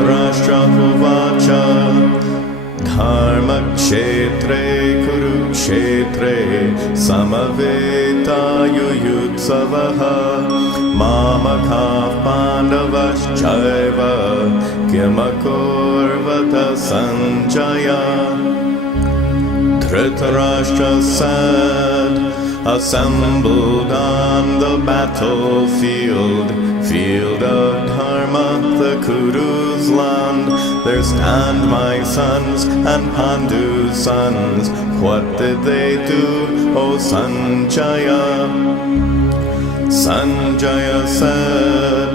Dhritarashtra uvacha Dharmakshetre Kurukshetre Samaveta-yuyutsavaha Mamaka Pandavaschaiva Kimakurvata Sanjaya. Dhritarashtra said, assembled on the battlefield, field of Dharma, the Kuru's land, there stand my sons and Pandu's sons. What did they do, O Sanjaya? Sanjaya said,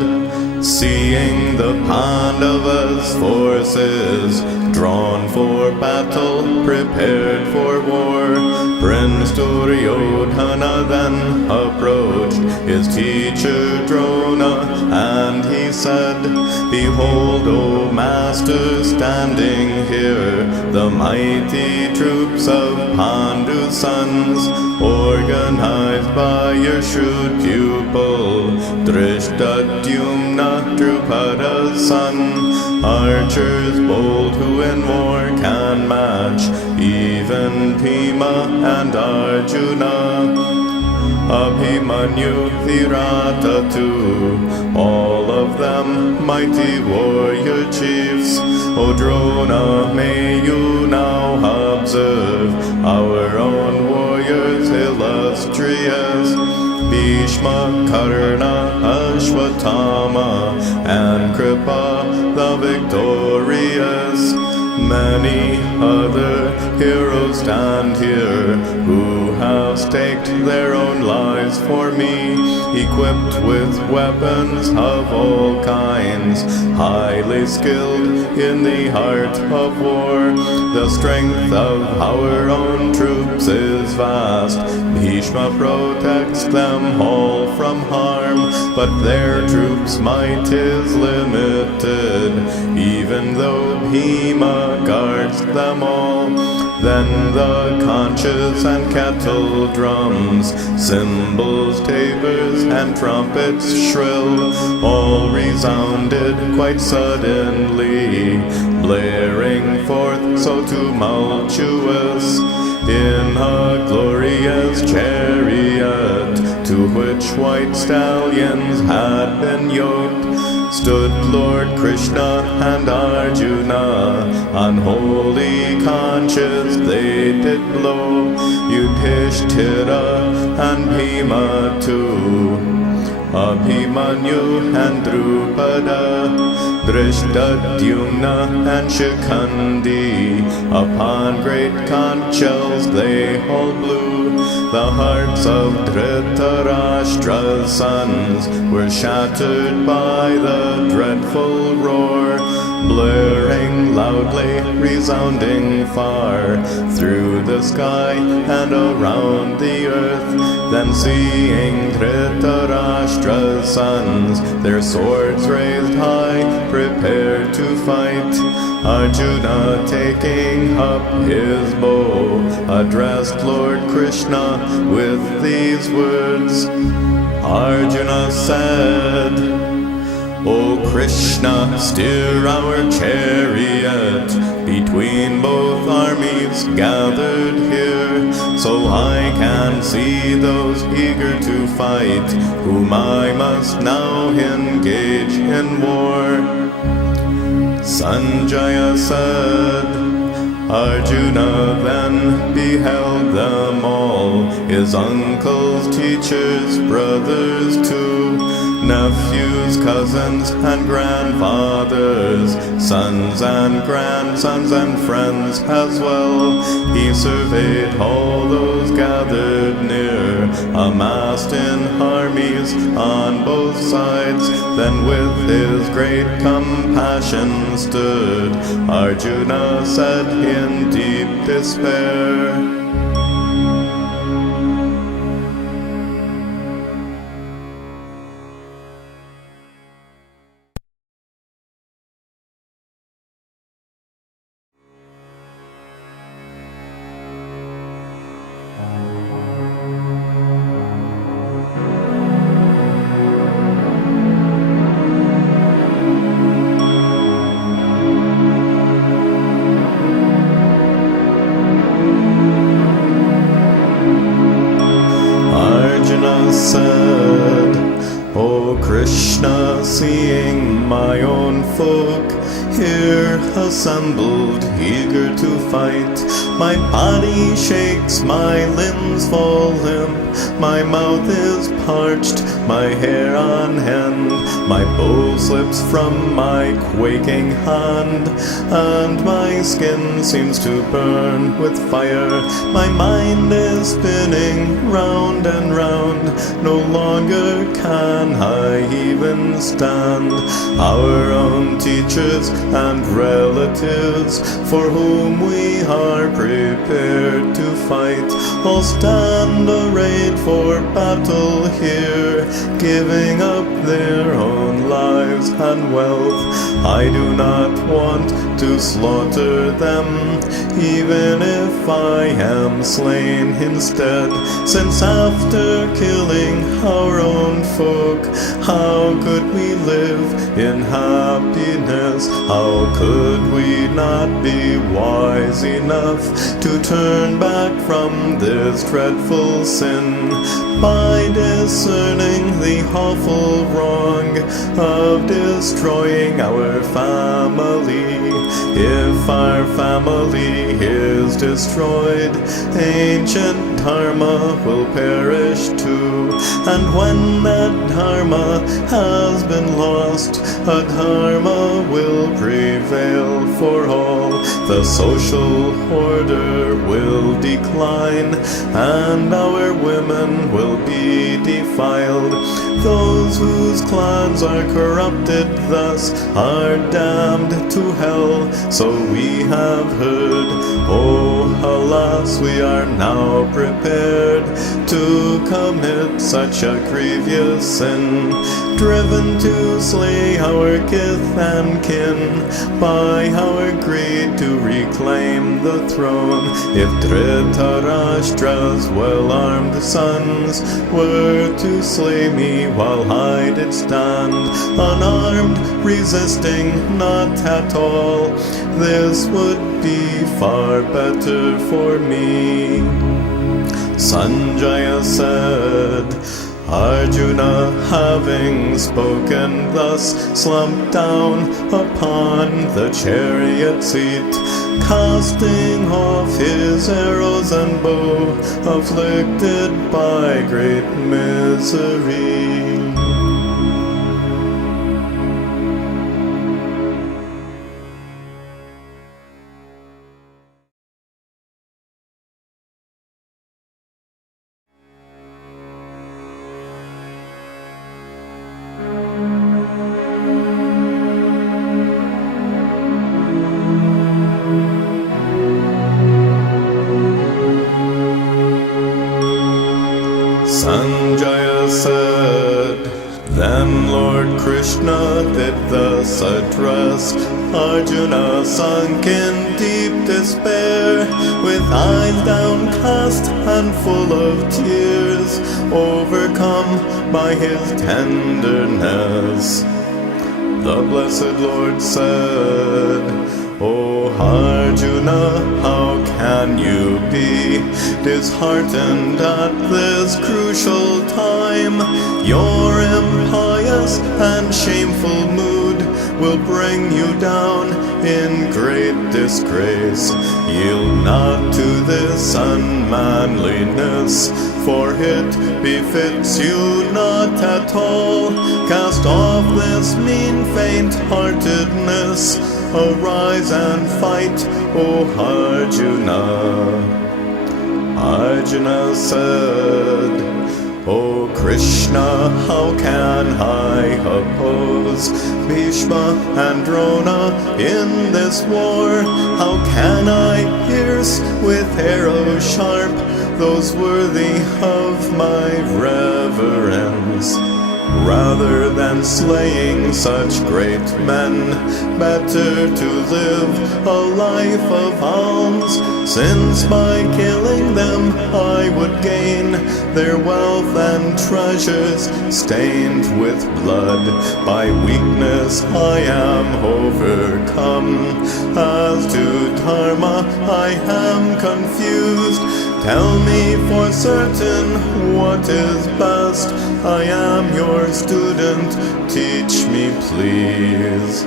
seeing the Pandavas' forces drawn for battle, prepared for war, Prince Duryodhana then approached his teacher Drona, and he said, behold, O master, standing here, the mighty troops of Pandu's sons, organized by your shrewd pupil, Drishtadyumna, Drupada's son, archers bold who in war can match even Bhima and Arjuna, Abhimanyu, Virata too, all of them mighty warrior chiefs. O Drona, may you now observe our own warriors illustrious, Bhishma, Karna, Ashwatthama, and Kripa the victorious. Many other heroes stand here who have staked their own lives for me, equipped with weapons of all kinds, highly skilled in the art of war. The strength of our own troops is vast. Bhishma protects them all from harm, but their troops' might is limited, even though Bhima guards them all. Then the conches and kettle drums, cymbals, tabors, and trumpets shrill, all resounded quite suddenly, blaring forth so tumultuous. In a glorious chariot, to which white stallions had been yoked, stood Lord Krishna and Arjuna. On holy conches they did blow, Yudhishthira and Bhima too, Abhimanyu and Drupada, Drishtadyumna and Shikhandi. Upon great conch shells they all blew. The hearts of Dhritarashtra's sons were shattered by the dreadful roar, blaring loudly, resounding far through the sky and around the earth. Then seeing Dhritarashtra's sons, their swords raised high, prepared to fight, Arjuna, taking up his bow, addressed Lord Krishna with these words. Arjuna said, O Krishna, steer our chariot between both armies gathered here, so I can see those eager to fight, whom I must now engage in war. Sanjaya said, Arjuna then beheld them all, his uncles, teachers, brothers too, nephews, cousins, and grandfathers, sons and grandsons, and friends as well. He surveyed all those gathered near, amassed in armies on both sides. Then with his great compassion stood, Arjuna said in deep despair, Krishna, seeing my own folk here assembled, eager to fight, my body shakes, my limbs fall limp, my mouth is parched, my hair on end, my bow slips from my quaking hand, and my skin seems to burn with fire. My mind is spinning round and round, no longer can I even stand. Our own teachers and relatives, for whom we are prepared to fight, all stand arrayed for battle here, giving up their own lives and wealth. I do not want to slaughter them, even if I am slain instead, since after killing our own folk, how could we live in happiness? How could we not be wise enough to turn back from this dreadful sin by discerning the awful wrong of destroying our family? If our family is destroyed, ancient dharma will perish too. And when that dharma has been lost, a dharma will prevail for all. The social order will decline, and our women will be defiled. Those whose clans are corrupted thus are damned to hell, so we have heard. Oh, alas, we are now prepared to commit such a grievous sin, driven to slay our kith and kin by our greed to reclaim the throne. If Dhritarashtra's well-armed sons were to slay me while I did stand unarmed, resisting not at all, this would be far better for me. Sanjaya said, Arjuna, having spoken thus, slumped down upon the chariot seat, casting off his arrows and bow, afflicted by great misery. Sanjaya said, then Lord Krishna did thus address Arjuna, sunk in deep despair, with eyes downcast and full of tears, overcome by his tenderness. The blessed Lord said, O Arjuna, how can you be disheartened at this crucial time? Your impious and shameful mood will bring you down in great disgrace. Yield not to this unmanliness, for it befits you not at all. Cast off this mean faint-heartedness, arise and fight, O Arjuna. Arjuna said, O Krishna, how can I oppose Bhishma and Drona in this war? How can I pierce with arrows sharp those worthy of my reverence? Rather than slaying such great men, better to live a life of alms, since by killing them I would gain their wealth and treasures stained with blood. By weakness I am overcome, as to dharma I am confused. Tell me for certain what is best. I am your student, teach me please.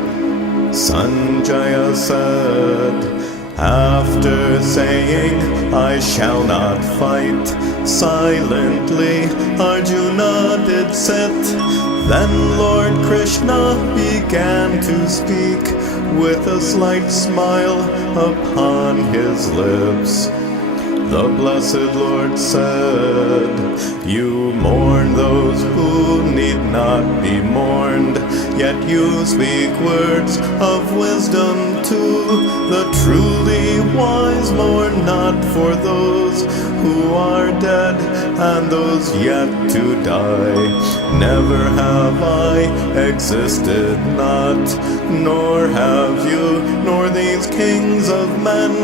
Sanjaya said, after saying, I shall not fight, silently Arjuna did sit. Then Lord Krishna began to speak, with a slight smile upon his lips. The blessed Lord said, you mourn those who need not be mourned, yet you speak words of wisdom too. The truly wise mourn not for those who are dead and those yet to die. Never have I existed not, nor have you, nor these kings of men,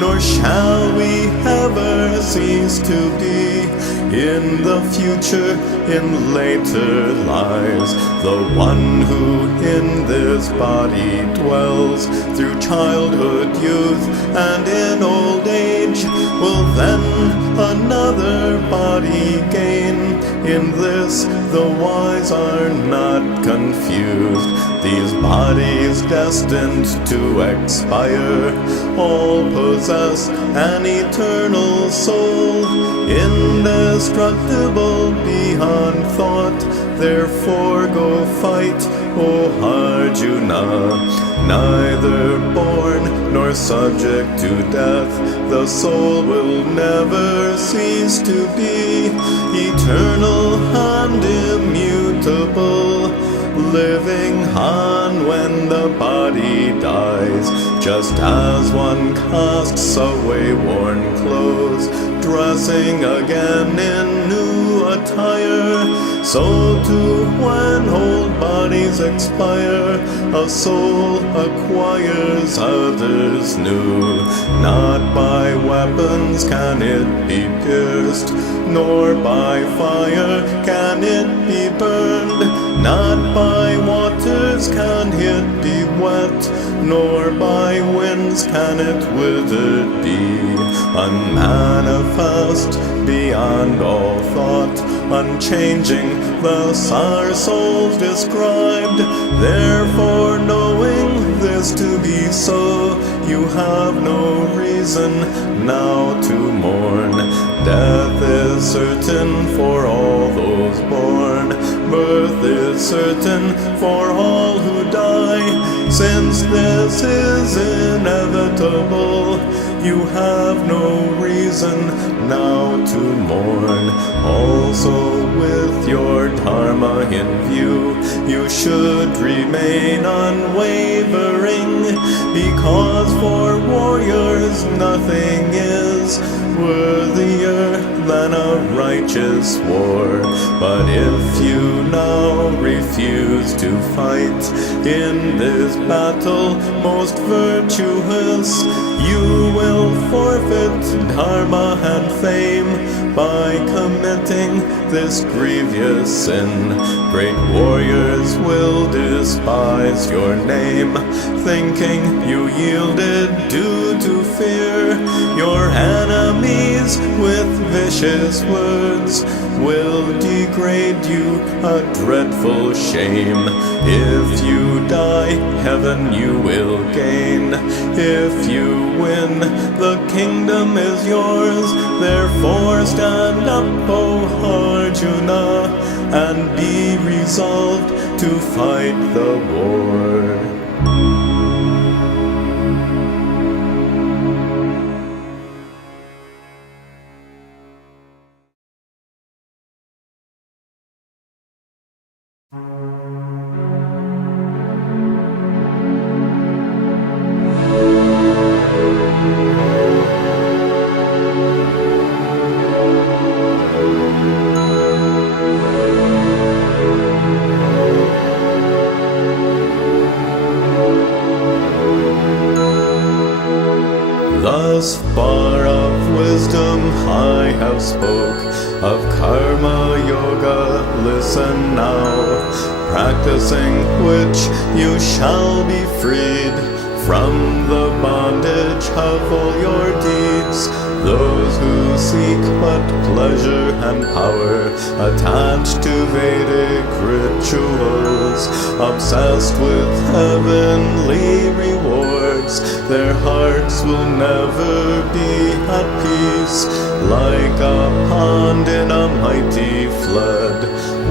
nor shall we ever cease to be. In the future, in later lives, the one who in this body dwells through childhood, youth, and in old age, will then another body gain. In this the wise are not confused. These bodies destined to expire all possess an eternal soul, indestructible beyond thought. Therefore go fight, O Arjuna. Neither born nor subject to death, the soul will never cease to be, eternal and immutable, living on when the body dies. Just as one casts away worn clothes, dressing again in new attire, so too when old bodies expire, a soul acquires others new. Not by weapons can it be pierced, nor by fire can it be burned. Not by waters can it be wet, nor by winds can it withered be. Unmanifest beyond all thought, unchanging, thus are souls described. Therefore, knowing this to be so, you have no reason now to mourn. Death is certain for all those born, birth is certain for all who die. Since this is inevitable, you have no reason now to mourn. Also with your dharma in view, you should remain unwavering, because for warriors nothing is worthier than a righteous war. But if you now refuse to fight in this battle most virtuous, you will forfeit dharma and fame by committing this grievous sin. Great warriors will despise your name, thinking you yielded due to fear. Your enemies with vicious words will degrade you, a dreadful shame. If you die, heaven you will gain. If you win, the kingdom is yours. Therefore stand up, O Arjuna, and be resolved to fight the war. Thus far of wisdom I have spoke, of karma yoga listen now, practicing which you shall be freed from the bondage of all your deeds. Those who seek but pleasure and power, attached to Vedic rituals, obsessed with heavenly rewards, their hearts will never be at peace. Like a pond in a mighty flood,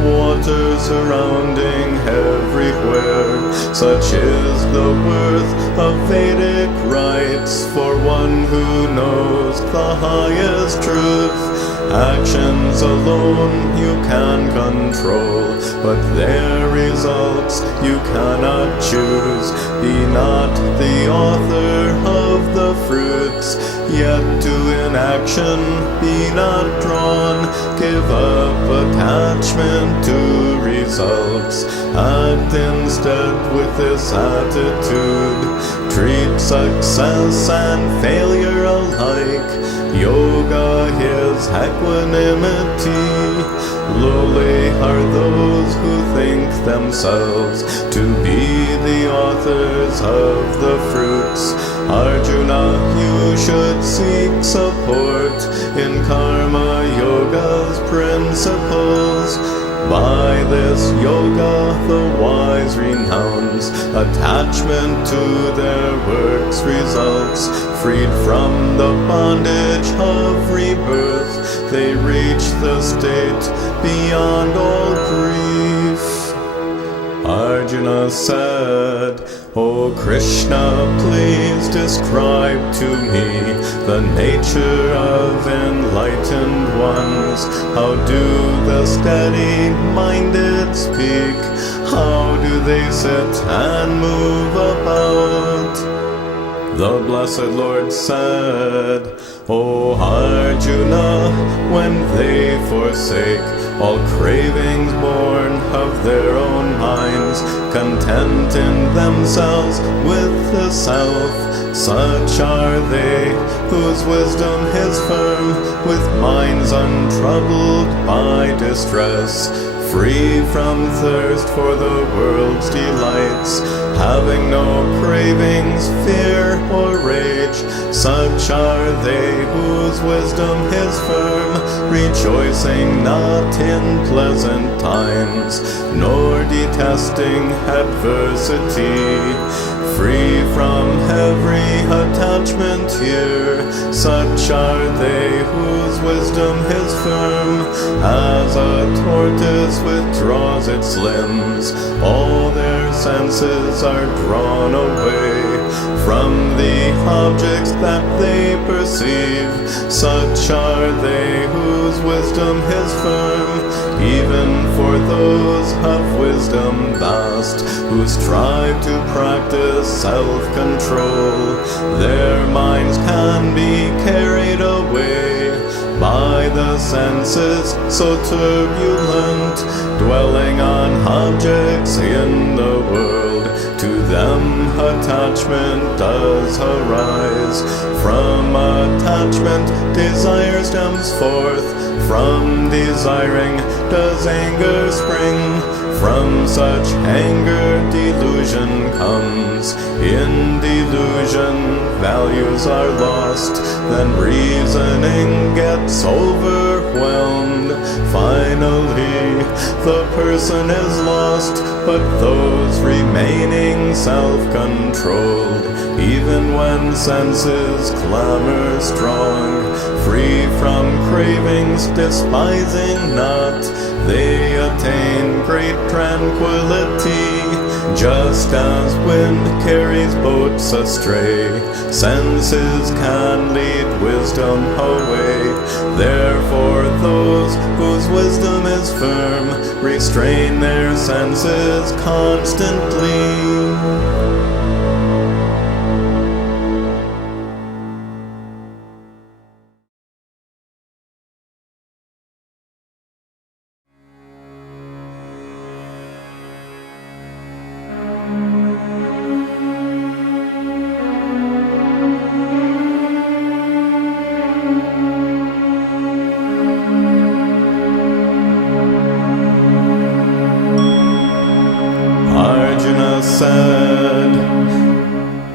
water surrounding everywhere, such is the worth of Vedic rites for one who knows the highest truth. Actions alone you can control, but their results you cannot choose. Be not the author of the fruits, yet to inaction be not drawn. Give up attachment to results, act instead with this attitude. Treat success and failure alike. Yoga is equanimity. Lowly are those who think themselves to be the authors of the fruits. Arjuna, you should seek support in Karma Yoga's principles. By this yoga the wise renounce attachment to their works' results. Freed from the bondage of rebirth, they reach the state beyond all grief. Arjuna said, O Krishna, please describe to me the nature of enlightened ones. How do the steady-minded speak? How do they sit and move about? The blessed Lord said, O Arjuna, when they forsake all cravings born of their own minds, content in themselves with the self, such are they whose wisdom is firm, with minds untroubled by distress, free from thirst for the world's delights, having no cravings, fear, or rage. Such are they whose wisdom is firm, rejoicing not in pleasant times, nor detesting adversity. Free from every attachment here, such are they whose wisdom is firm. As a tortoise withdraws its limbs, all their senses are drawn away from the objects that they perceive. Such are they whose wisdom is firm, even for those of wisdom vast, who strive to practice self-control. Their minds can be carried away by the senses so turbulent, dwelling on objects in the world. To them attachment does arise. From attachment desire stems forth. From desiring does anger spring. From such anger delusion comes. In delusion values are lost. Then reasoning gets overwhelmed. Finally the person is lost, but those remaining self-controlled, even when senses clamor strong, free from cravings, despising not, they attain great tranquility. Just as wind carries boats astray, senses can lead wisdom away. Therefore those whose wisdom is firm restrain their senses constantly.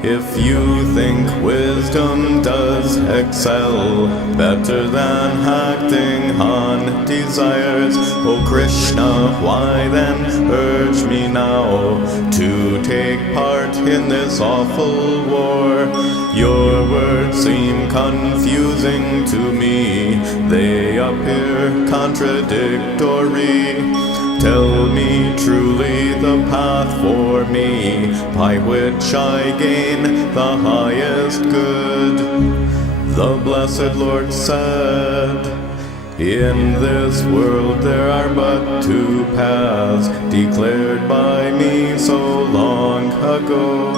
If you think wisdom does excel better than acting on desires, O Krishna, why then urge me now to take part in this awful war? Your words seem confusing to me, they appear contradictory. Tell me truly the path for me, by which I gain the highest good. The blessed Lord said, in this world there are but two paths, declared by me so long ago.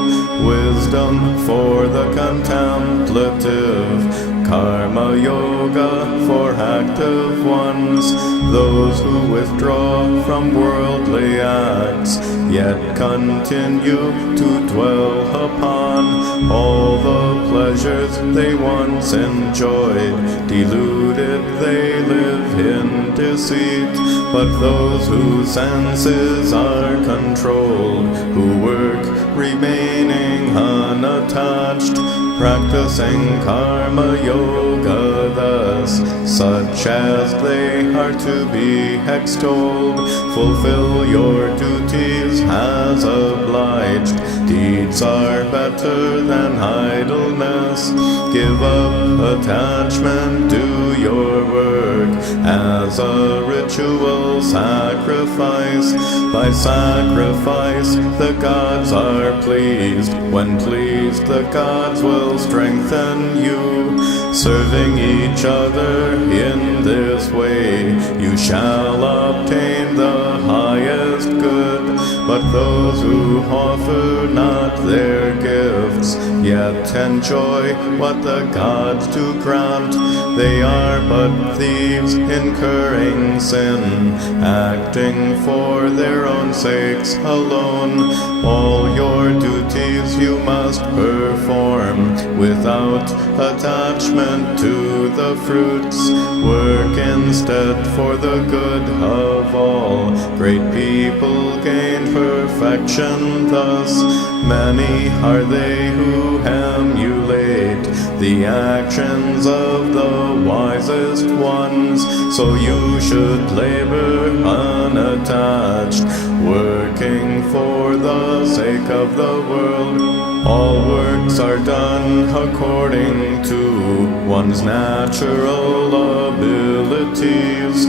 Wisdom for the contemplative, Karma Yoga for active ones, those who withdraw from worldly acts, yet continue to dwell upon all the pleasures they once enjoyed. Deluded they live in deceit, but those whose senses are controlled, who work remaining unattached, practicing Karma Yoga thus, such as they are to be extolled. Fulfill your duties as obliged, deeds are better than idleness. Give up attachment, do your work as a ritual sacrifice. By sacrifice the gods are pleased, when pleased the gods will strengthen you. Serving each other in this way, you shall obtain the highest good. But those who offer not their gifts, yet enjoy what the gods do grant, they are but thieves incurring sin, acting for their own sakes alone. All your duties you must perform without attachment to the fruits. Work instead for the good of all. Great people gain perfection thus. Many are they who emulate the actions of the wisest ones. So you should labor unattached, working for the sake of the world. All works are done according to one's natural abilities.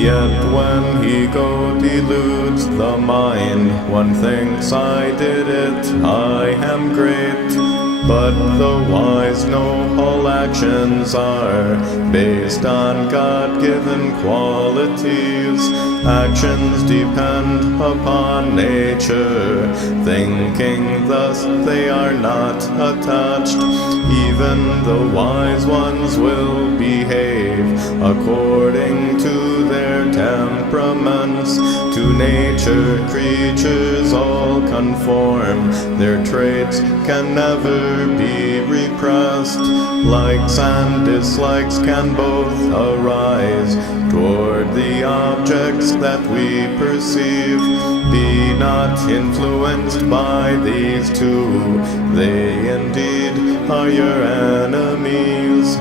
Yet when ego deludes the mind, one thinks I did it, I am great. But the wise know all actions are based on God-given qualities. Actions depend upon nature, thinking thus they are not attached. Even the wise ones will behave according to their temperaments. To nature creatures all conform, their traits can never be repressed. Likes and dislikes can both arise toward the objects that we perceive. Be not influenced by these two, they indeed are your enemies.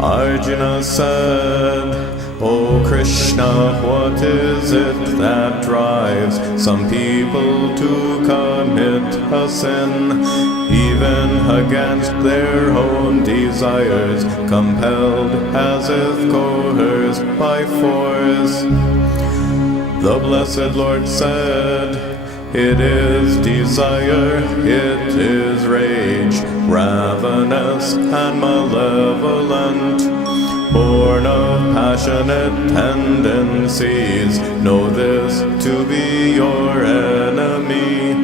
Arjuna said, O Krishna, what is it that drives some people to commit a sin, even against their own desires, compelled as if coerced by force? The blessed Lord said, it is desire, it is rage, ravenous and malevolent, born of passionate tendencies. Know this to be your enemy.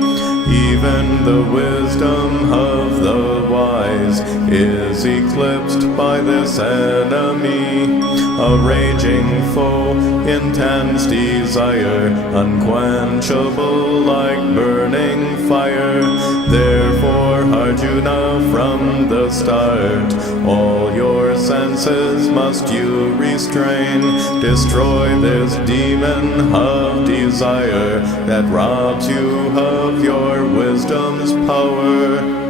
Even the wisdom of the wise is eclipsed by this enemy. A raging foe, intense desire, unquenchable like burning fire. Therefore, Arjuna, from from the start. All your senses must you restrain. Destroy this demon of desire that robs you of your wisdom's power.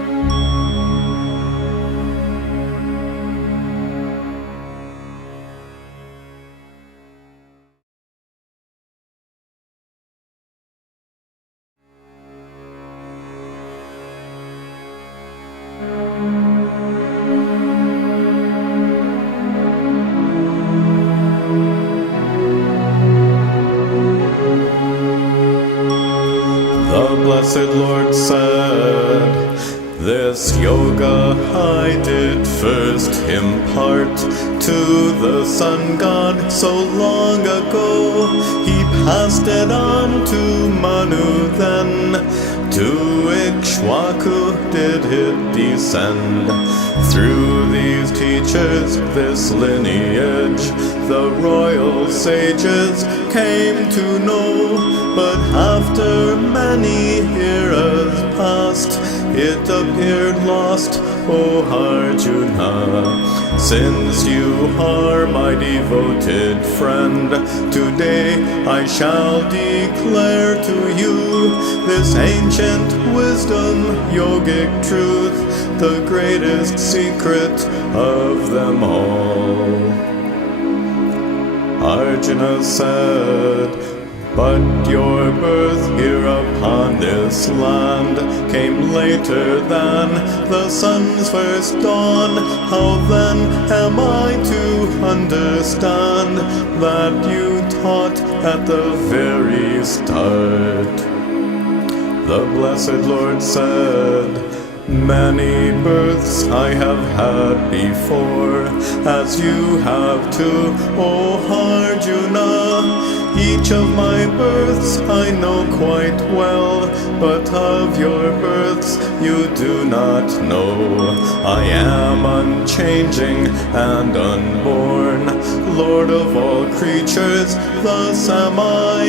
The Blessed Lord said, "This yoga I did first impart to the Sun God so long ago. He passed it on to Manu then, to Ikshwaku did it descend. Through these teachers, this lineage, the royal sages came to know. But after many eras past, it appeared lost, O Arjuna. Since you are my devoted friend, today I shall declare to you this ancient wisdom, yogic truth, the greatest secret of them all." Arjuna said, "But your birth here upon this land came later than the sun's first dawn. How then am I to understand that you taught at the very start?" The Blessed Lord said, "Many births I have had before, as you have too, O Arjuna. Each of my births I know quite well, but of your births you do not know. I am unchanging and unborn, Lord of all creatures, thus am I,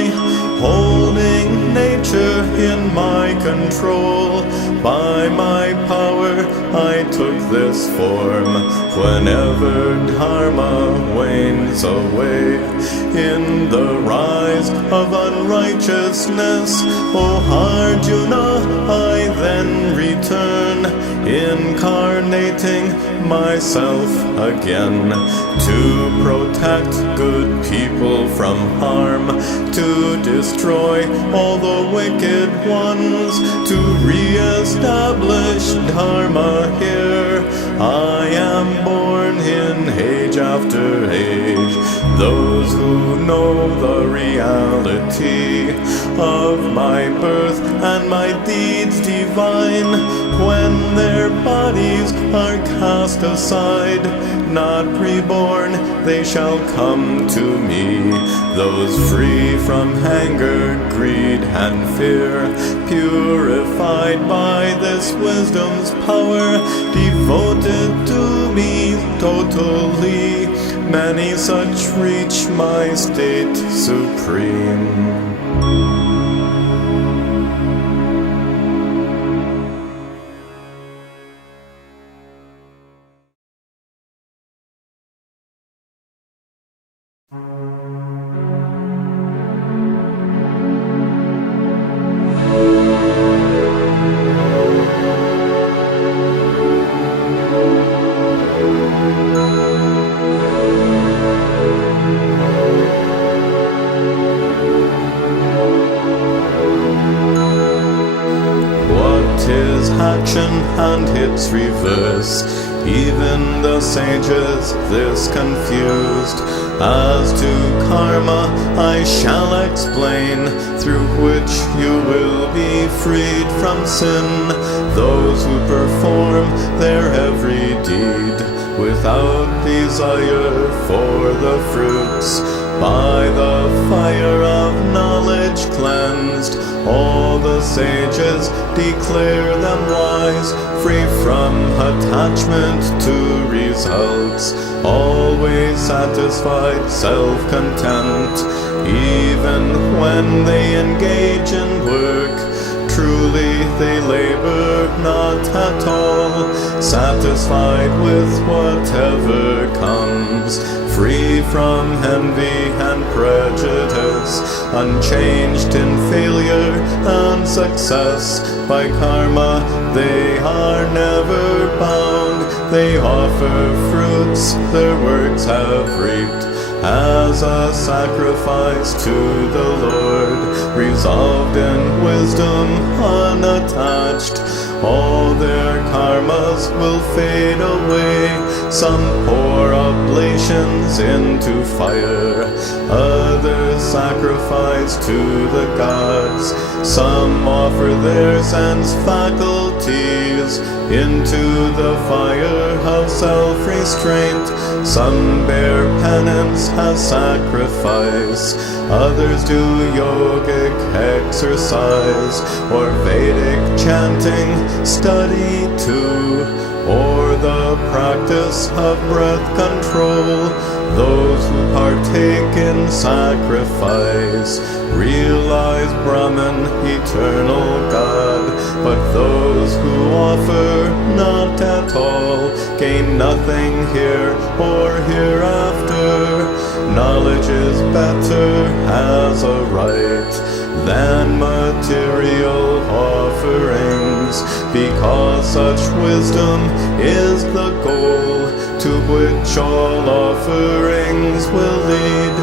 holding nature in my control. By my power I took this form. Whenever Dharma wanes away in the rise of unrighteousness, O Arjuna, I then return, incarnating myself again, to protect good people from harm, to destroy all the wicked ones, to re-establish Dharma here. I am born in age after age. Those who know the reality of my birth and my deeds divine, when their bodies are cast aside, not reborn, they shall come to me. Those free from anger, greed, and fear, purified by this wisdom's power, devoted to me totally, many such reach my state supreme." Action and its reverse, even the sages this confused. As to karma I shall explain, through which you will be freed from sin. Those who perform their every deed without desire for the fruits, by the fire of knowledge cleansed, all the sages declare them wise, free from attachment to results, always satisfied, self-content, even when they engage in work. Truly they labor not at all, soul, satisfied with whatever comes, free from envy and prejudice, unchanged in failure and success. By karma they are never bound, they offer fruits their works have reaped, as a sacrifice to the Lord, resolved in wisdom unattached. All their karmas will fade away. Some pour oblations into fire, others sacrifice to the gods. Some offer their sense faculties into the fire of self-restraint. Some bear penance as sacrifice, others do yogic exercise, or Vedic chanting study too, or the practice of breath control. Those who partake in sacrifice realize Brahman, eternal God, but those who offer not at all gain nothing here or hereafter. Knowledge is better as a right than material offerings, because such wisdom is the goal to which all offerings will lead.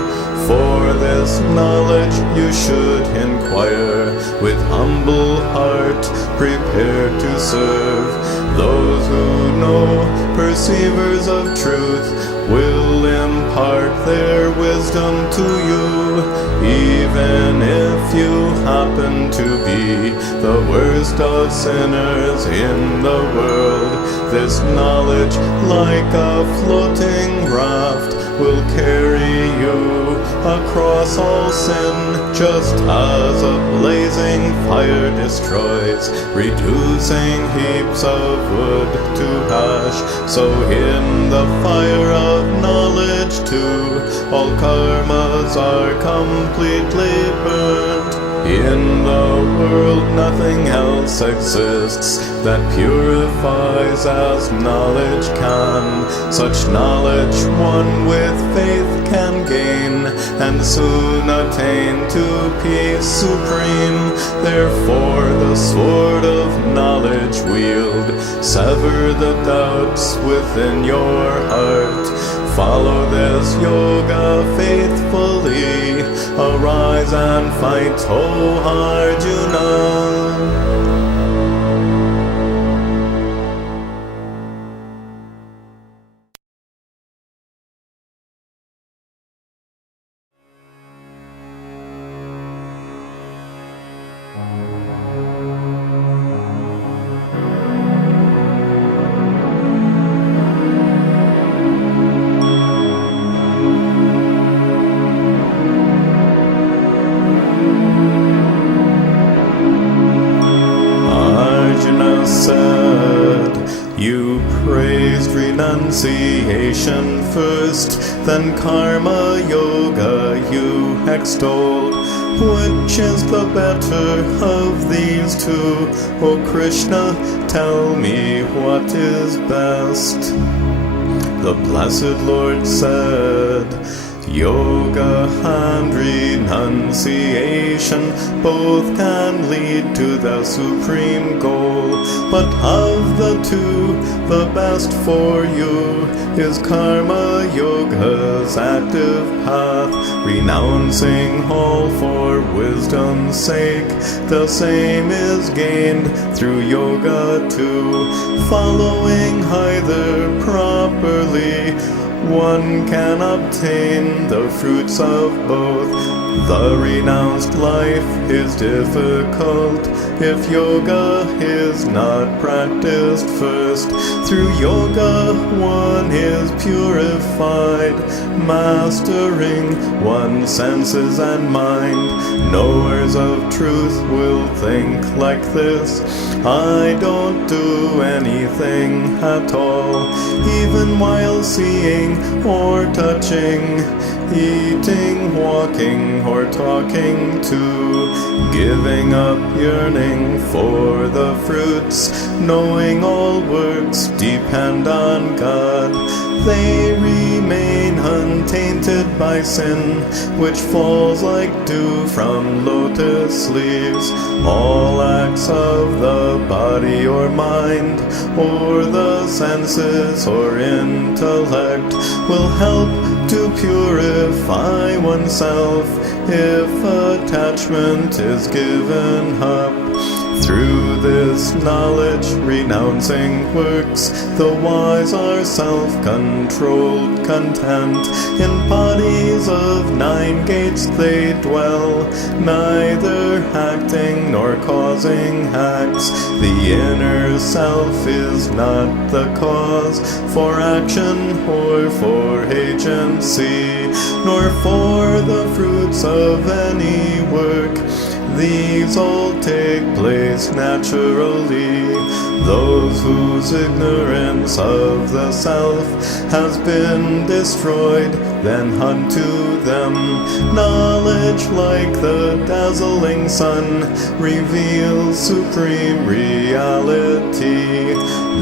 For this knowledge you should inquire, with humble heart prepared to serve. Those who know, perceivers of truth, will impart their wisdom to you, even if you happen to be the worst of sinners in the world. This knowledge, like a floating raft, will carry you across all sin, just as a blazing fire destroys, reducing heaps of wood to ash. So in the fire of knowledge too, all karmas are completely burnt. In the world nothing else exists that purifies as knowledge can. Such knowledge one with faith can gain, and soon attain to peace supreme. Therefore the sword of knowledge wield, sever the doubts within your heart. Follow this yoga faithfully, arise and fight, O Arjuna. Renunciation first, then karma yoga you extolled. Which is the better of these two? O Krishna, tell me what is best. The blessed Lord said, yoga and renunciation both can lead to the supreme goal, but of the two, the best for you is karma yoga's active path, renouncing all for wisdom's sake. The same is gained through yoga too, following either properly. One can obtain the fruits of both. The renounced life is difficult if yoga is not practiced first. Through yoga one is purified, mastering one's senses and mind. Knowers of truth will think like this: I don't do anything at all, even while seeing or touching, eating, walking, or talking to, giving up yearning for the fruits, knowing all works depend on God. They remain untainted by sin, which falls like dew from lotus leaves. All acts of the body or mind, or the senses or intellect, will help to purify oneself if attachment is given up. Through this knowledge, renouncing works, the wise are self-controlled, content. In bodies of 9 gates they dwell, neither acting nor causing acts. The inner self is not the cause for action or for agency, nor for the fruits of any work. These all take place naturally. Those whose ignorance of the self has been destroyed, then unto them knowledge like the dazzling sun reveals supreme reality.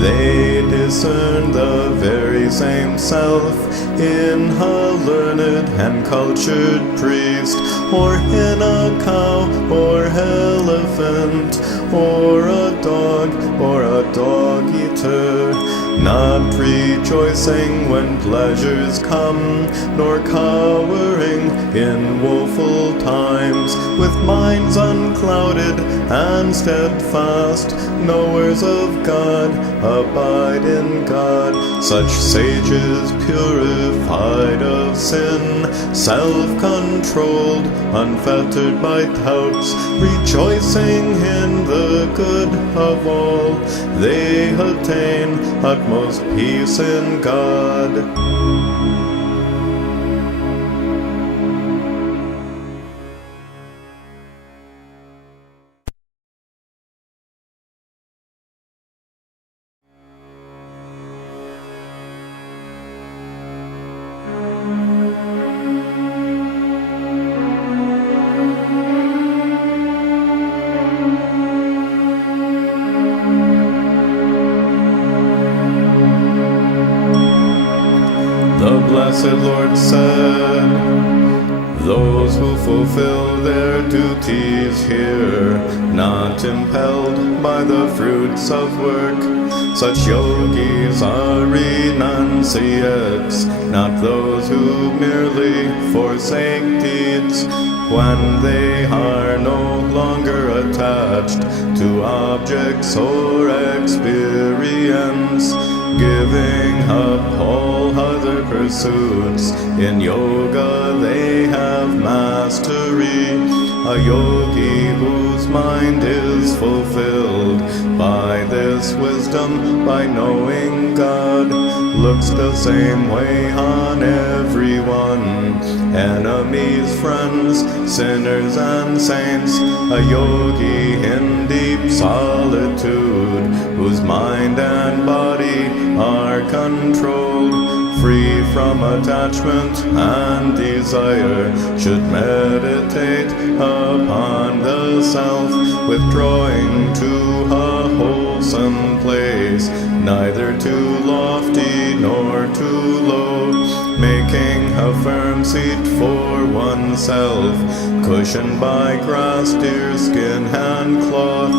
They discern the very same self in a learned and cultured priest, or in a cow or elephant, or a dog or a dog-eater, not rejoicing when pleasures come, nor cowering in woeful times, with minds unclouded and steadfast, knowers of God, abide in God. Such sages purified of sin, self-controlled, unfettered by doubts, rejoicing in the good of all, they attain utmost peace in God. The blessed Lord said, those who fulfill their duties here, not impelled by the fruits of work, such yogis are renunciates, not those who merely forsake deeds, when they are no longer attached to objects or experience, giving up all other pursuits. In yoga they have mastery, a yogi whose mind is fulfilled by this wisdom, by knowing God, looks the same way on everyone, enemies, friends, sinners and saints, a yogi in deep solitude, whose mind and body are controlled, free from attachment and desire, should meditate upon the self, withdrawing to a wholesome place, neither too lofty nor too low, making a firm seat for oneself, cushioned by grass, deerskin and cloth,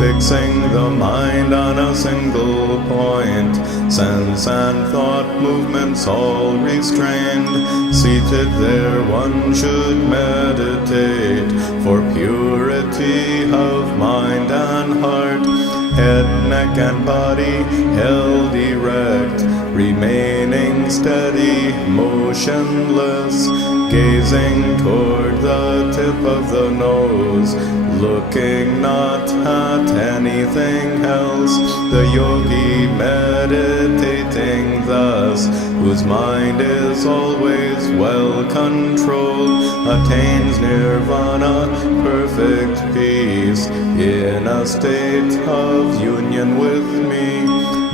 fixing the mind on a single point, sense and thought movements all restrained. Seated there one should meditate for purity of mind and heart, head, neck and body held erect, remaining steady, motionless, gazing toward the tip of the nose, looking not at anything else. The yogi meditating thus, whose mind is always well controlled, attains nirvana, perfect peace, in a state of union with me.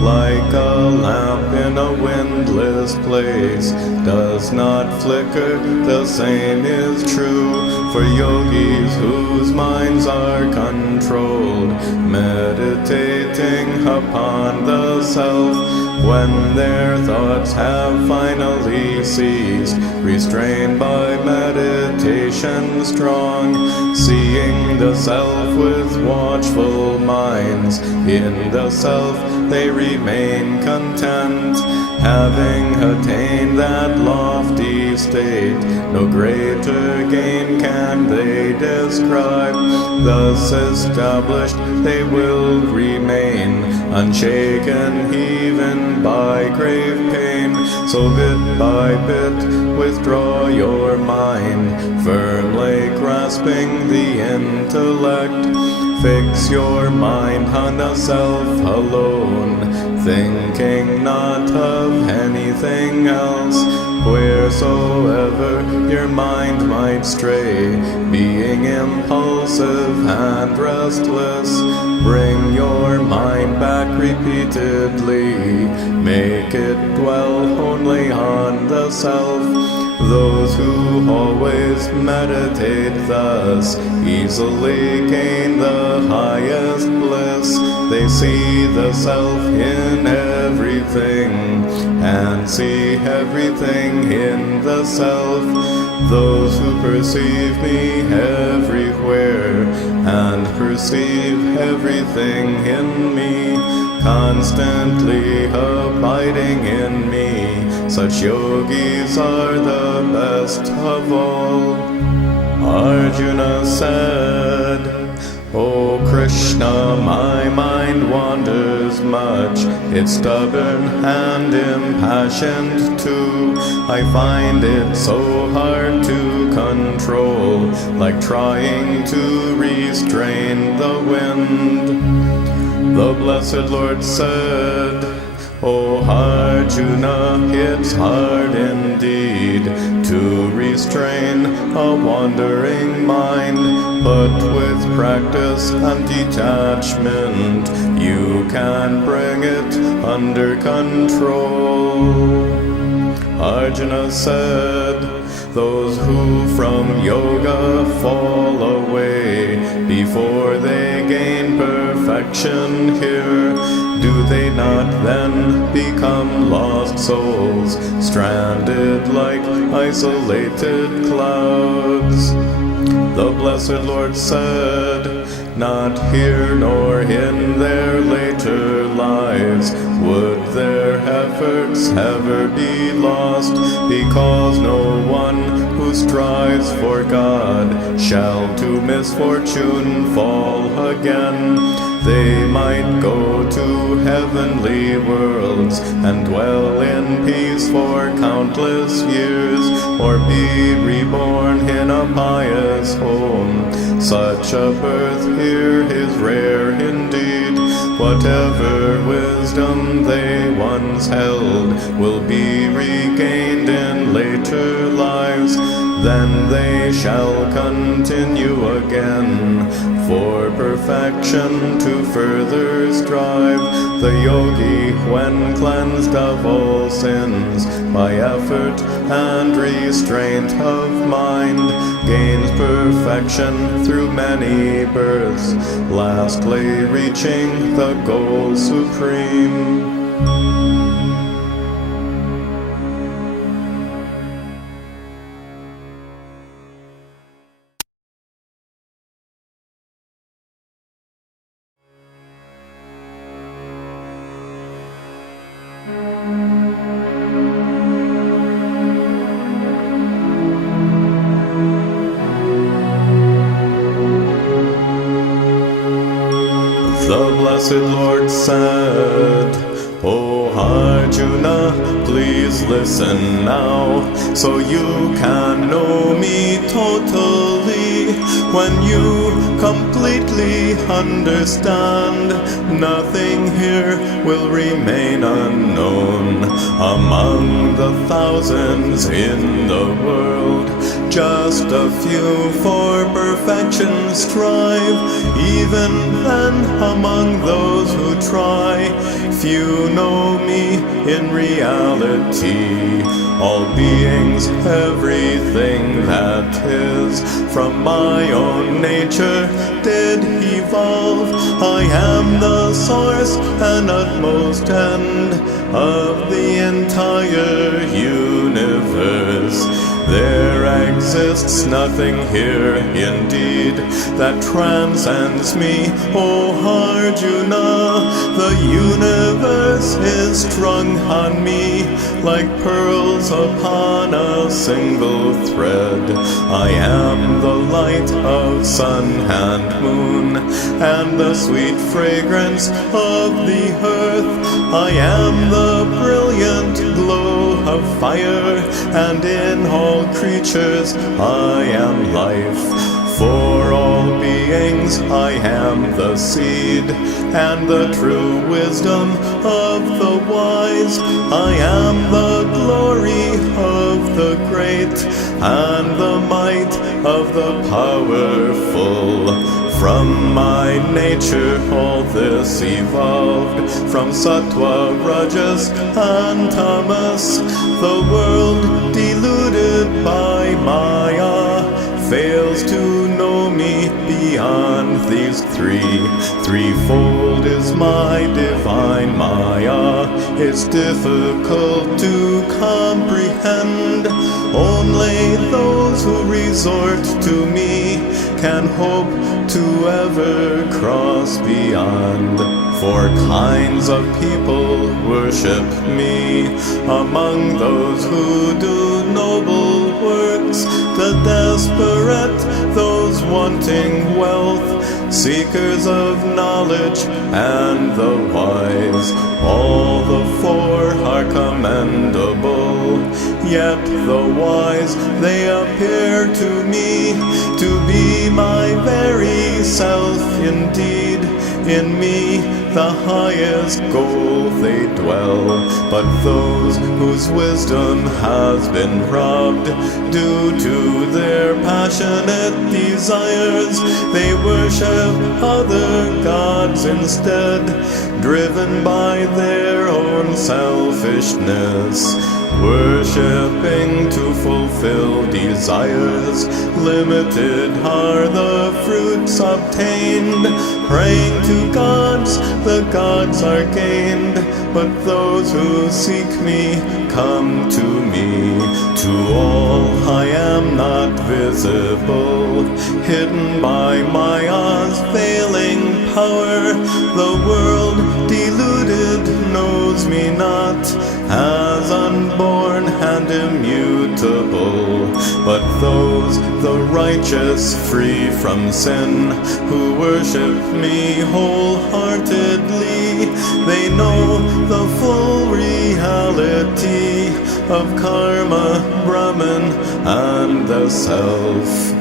Like a lamp in a windless place, does not flicker, the same is true, for yogis whose minds are controlled, meditating upon the self. When their thoughts have finally ceased, restrained by meditation strong, seeing the self with watchful minds, in the self they remain content. Having attained that lofty state, no greater gain can they describe. Thus established they will remain, unshaken even by grave pain. So bit by bit withdraw your mind, firmly grasping the intellect. Fix your mind on the self alone, thinking not of anything else. Wheresoever your mind might stray, being impulsive and restless, bring your mind back repeatedly, make it dwell only on the self. Those who always meditate thus easily gain the highest bliss. They see the self in everything and see everything in the self. Those who perceive me everywhere and perceive everything in me, constantly abiding in me, such yogis are the best of all. Arjuna said, O Krishna, my mind wanders much. It's stubborn and impassioned too. I find it so hard to control, like trying to restrain the wind. The blessed Lord said, O Arjuna, it's hard indeed to restrain a wandering mind, but with practice and detachment you can bring it under control. Arjuna said, those who from yoga fall away before they gain perfection here, do they not then become lost souls, stranded like isolated clouds? The blessed Lord said, not here nor in their later lives would their efforts ever be lost, because no one who strives for God shall to misfortune fall again. They might go to heavenly worlds and dwell in peace for countless years, or be reborn in a pious home. Such a birth here is rare indeed. Whatever wisdom they once held will be regained in later lives. Then they shall continue again for perfection to further strive. The yogi, when cleansed of all sins by effort and restraint of mind, gains perfection through many births, lastly reaching the goal supreme. The blessed Lord said, O Arjuna, please listen now, so you can know me totally. When you completely understand, nothing here will remain unknown. Among the thousands in the world, Just a few for perfection strive. Even then, among those who try, few know me in reality. All beings, everything that is, from my own nature did evolve. I am the source and utmost end of the entire universe. There exists nothing here, indeed, that transcends me, O Arjuna. The universe is strung on me like pearls upon a single thread. I am the light of sun and moon, and the sweet fragrance of the earth. I am the brilliant glow of fire, and in all creatures I am life. For all beings I am the seed, and the true wisdom of the wise. I am the glory of the great, and the might of the powerful. From my nature all this evolved, from sattva, rajas, and tamas. The world deluded by Maya fails to know me beyond these three. Threefold is my divine Maya. It's difficult to comprehend. Only those who resort to me can hope to ever cross beyond. Four kinds of people worship me. Among those who do noble works, the desperate, those wanting wealth, seekers of knowledge, and the wise. All the four are commendable, yet the wise, they appear to me to be my very self indeed. In me, the highest goal they dwell. But those whose wisdom has been robbed due to their passionate desires, they worship other gods instead, driven by their own selfishness. Worshipping to fulfill desires, limited are the fruits obtained. Praying to gods, the gods are gained. But those who seek me come to me. To all I am not visible, hidden by Maya's failing power. The world deluded knows me not, as unborn and immutable. But those, the righteous, free from sin, who worship me wholeheartedly, they know the full reality of karma, Brahman, and the self.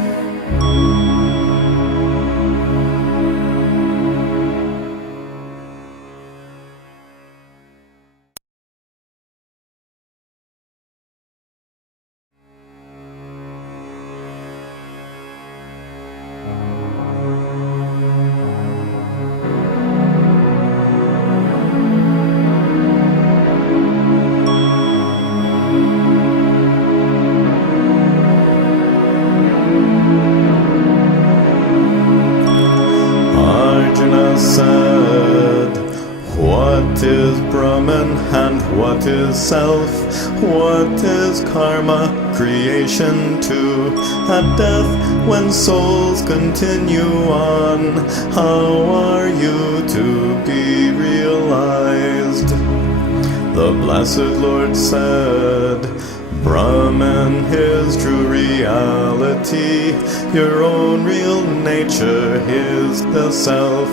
Said, what is Brahman and what is self? What is karma, creation too? At death, when souls continue on, how are you to be realized? The Blessed Lord said, Brahman is true reality. Your own real nature is the self.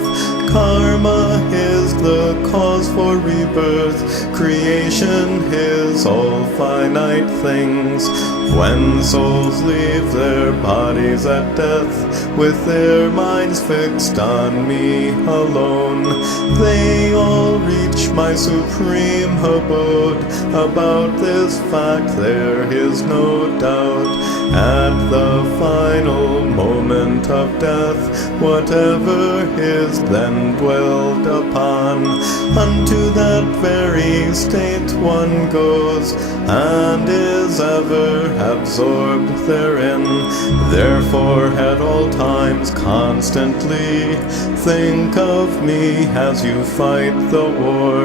Karma is the cause for rebirth. Creation is all finite things. When souls leave their bodies at death, with their minds fixed on me alone, they all reach my supreme abode. About this fact there is no doubt. At the final moment of death, whatever is then dwelled upon, unto that very state one goes, and is ever absorbed therein. Therefore at all times constantly think of me as you fight the war.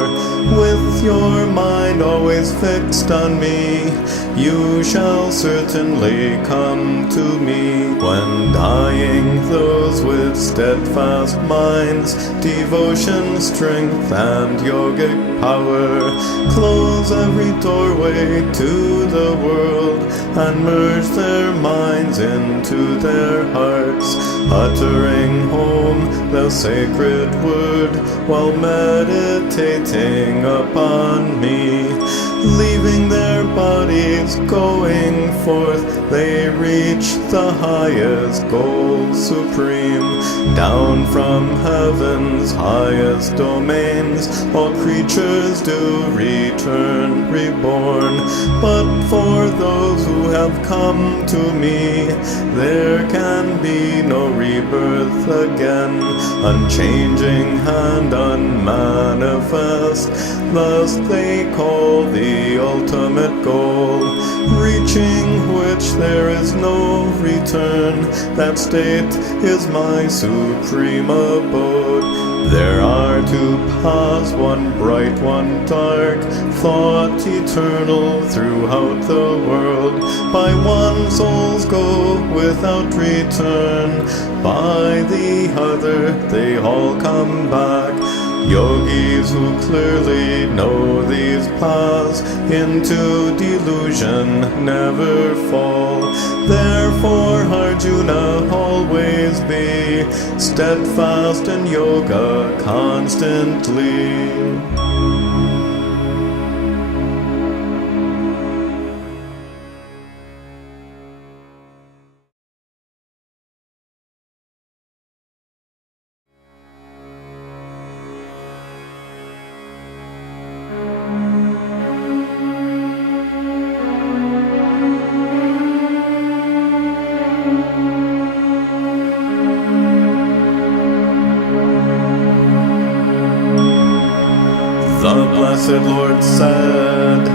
With your mind always fixed on me, you shall certainly come to me. When dying, those with steadfast minds, devotion, strength, and yogic power, close every doorway to the world, and merge their minds into their hearts, uttering home the sacred word, while meditating upon me. Leaving their bodies going forth, they reach the highest goal supreme. Down from heaven's highest domains, all creatures do return reborn. But for those who have come to me, there can be no rebirth again. Unchanging and unmanifest, thus they call the ultimate goal, reaching which there is no return. That state is my supreme abode. There are two paths, one bright, one dark, thought eternal throughout the world. By one souls go without return, by the other they all come back. Yogis who clearly know these paths into delusion never fall. Therefore Arjuna, always be steadfast in yoga constantly. The blessed Lord said,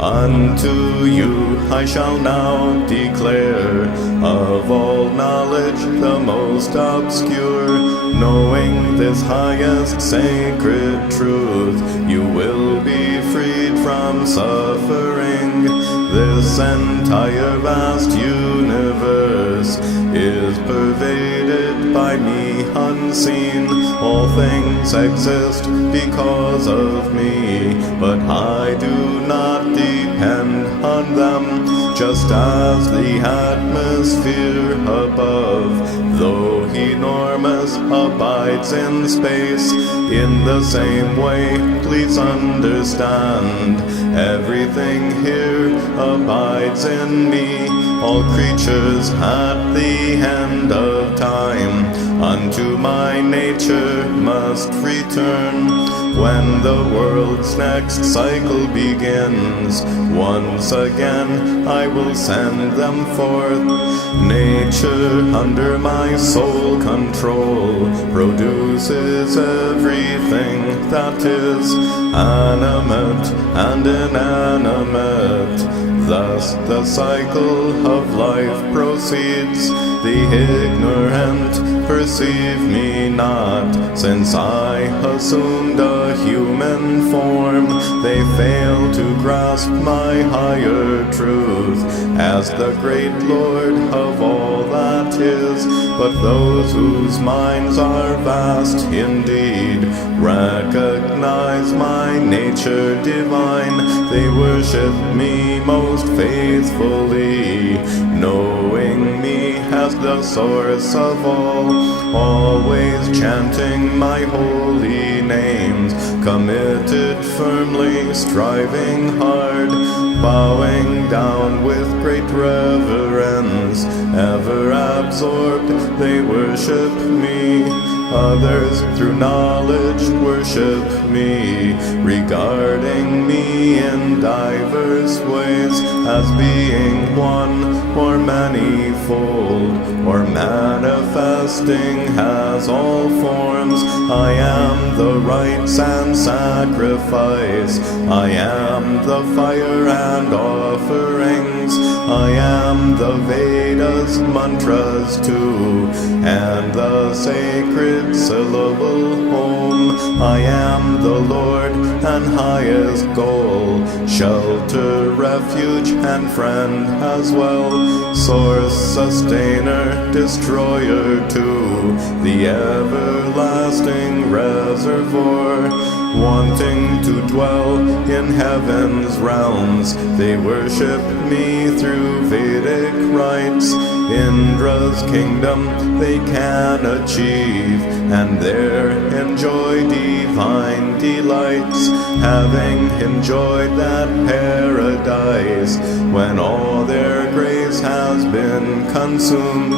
unto you I shall now declare of all knowledge the most obscure. Knowing this highest sacred truth, you will be freed from suffering. This entire vast universe is pervaded by me unseen. All things exist because of me, but I do not depend on them. Just as the atmosphere above, though enormous, abides in space, in the same way, please understand, everything here abides in me. All creatures at the end of time unto my nature must return. When the world's next cycle begins, once again I will send them forth. Nature under my sole control produces everything that is animate and inanimate. Thus the cycle of life proceeds. The ignorant perceive me not, since I assumed a human form. They fail to grasp my higher truth as the great Lord of all that is. But those whose minds are vast indeed recognize my nature divine. They worship me most faithfully, knowing me as the source of all, always chanting my holy names, committed firmly, striving hard, bowing down with great reverence, ever absorbed they worship me. Others through knowledge worship me, regarding me in diverse ways, as being one or manifold, or manifesting as all forms. I am the rites and sacrifice, I am the fire and offerings, I am the Vedas mantras too, and the sacred syllable Om. I am the Lord and highest goal, shelter, refuge, and friend as well, source, sustainer, destroyer too, the everlasting reservoir, wanting to dwell in heaven's realms. They worship me through Vedic rites. Indra's kingdom they can achieve, and there enjoy divine delights, having enjoyed that paradise. When all their grace has been consumed,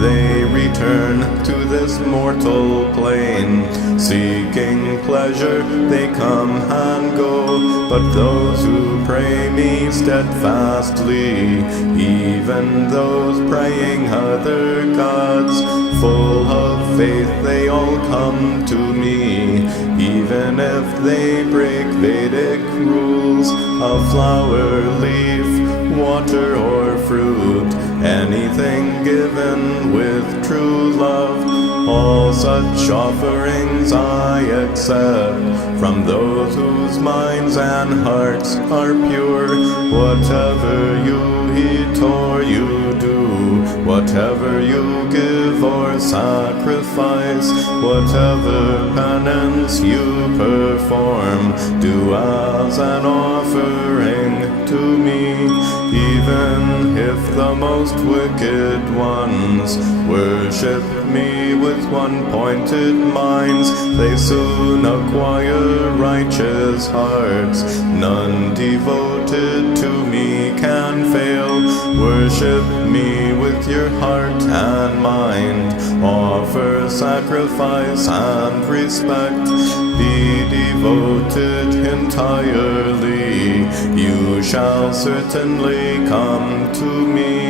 they return to this mortal plane. Seeking pleasure they come and go, but those who pray me steadfastly, even those praying other gods, full of faith they all come to me, even if they break Vedic rules. A flower, leaf, water or fruit, anything given with true love, all such offerings I accept from those whose minds and hearts are pure. Whatever you eat or you do, whatever you give or sacrifice, whatever penance you perform, do as an offering to me. Even if the most wicked ones worship me with one-pointed minds, they soon acquire righteous hearts. None devoted to me can fail. Worship me with your heart and mind. Offer sacrifice and respect. Be devoted entirely. You shall certainly come to me.